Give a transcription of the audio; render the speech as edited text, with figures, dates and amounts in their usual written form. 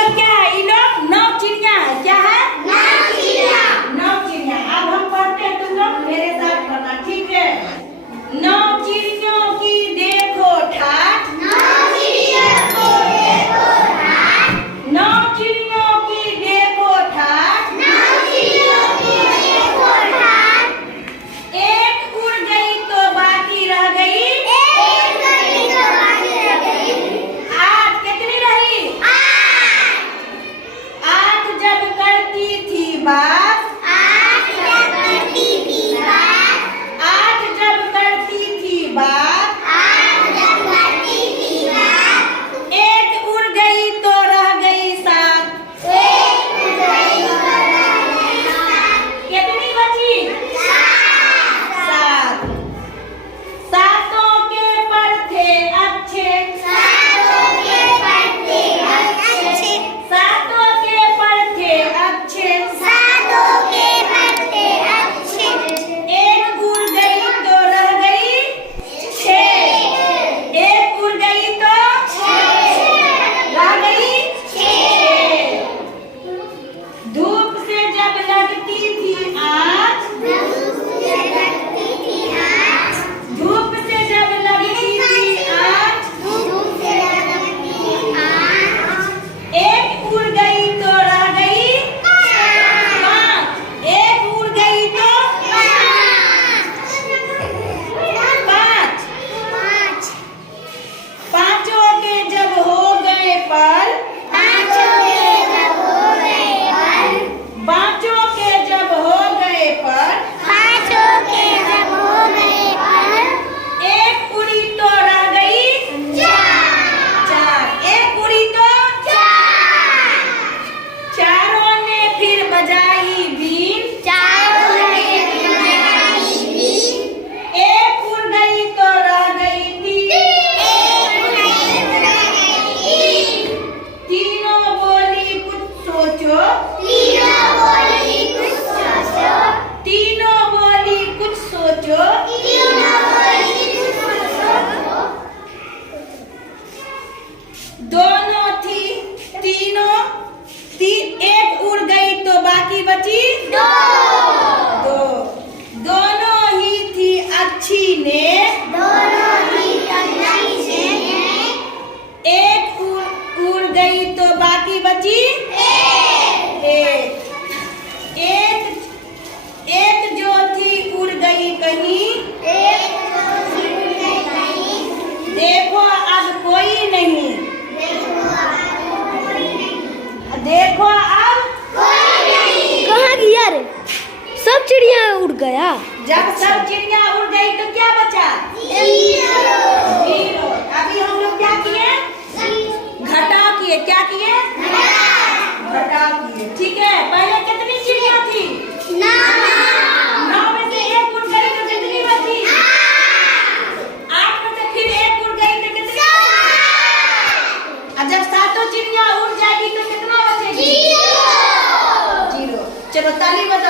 लोग क्या है? ये लोग 9 चिड़िया है। क्या है? 9 चिड़िया। 9 चिड़िया। अब हम पढ़ते हैं, तुम लोग मेरे साथ पढ़ना, ठीक है? 9 चिड़ियों की देखो ठाठ। 9 चिड़ियों को देखो ठाठ। 9 चिड़ियों की देखो ठाठ। 9 चिड़ियों की देखो ठाठ। एक उड़ गई तो बाकी रह गई। एक गई तो बाकी रह गई। 8 कितनी रही? 8 जब करती थी बात। 8 जब करती थी बात। 8 जब करती थी बात। 8 जब करती थी बात। एक उड़ गई तो रह गई 7। एक उड़ गई तो रह गई 7। कितनी बची? 7। सातों के पर थे अच्छे। सातों के पर थे अच्छे। सातों के पर थे अच्छे। सातों के पर थे अच्छे। एक उड़ गई तो रह गई 6। एक उड़ गई तो रह गई 6। धूप से जब लगती थी आँच। धूप से जब लगती थी आँच। एक उड़ गई तो रह गई 5। एक उड़ गई तो 5। पांचों के जब हो गए पर। पांचों के जब हो गए पर। पांचों के जब हो गए पर। पांचों के जब हो गए पर। एक उड़ी तो रह गई 4। एक उड़ी तो 4। चारों ने फिर बजाई बीन। चारों ने फिर बजाई बीन। एक उड़ गई तो रह गई 3। एक उड़ गई तो रह गई 3। तीनों बोली कुछ सोचो। तीनों बोली कुछ सोचो। तीनों बोली कुछ सोचो। तीनों बोली कुछ सोचो। दोनों थी तीनों। एक उड़ गई तो बाकी बची 2। दोनों ही थी अच्छी ने। दोनों ही अच्छी ने। एक उड़ गई तो बाकी बची 1। एक जो थी उड़ गई कहीं। देखो अब कोई नहीं। देखो अब कोई नहीं। कहाँ गया रे? सब चिड़िया उड़ गया। जब सब चिड़िया उड़ गई तो क्या बचा? 0। अभी हम लोग क्या किए? घटाव किए। क्या किए? घटाव किए, ठीक है? पहले कितनी चिड़िया थी? 9 में से एक उड़ गई तो कितनी बची? 8 में से फिर एक उड़ गई तो कितनी? और जब सातों चिड़िया उड़ जाएगी तो कितना बचेगी? 0। चलो ताली बजाओ।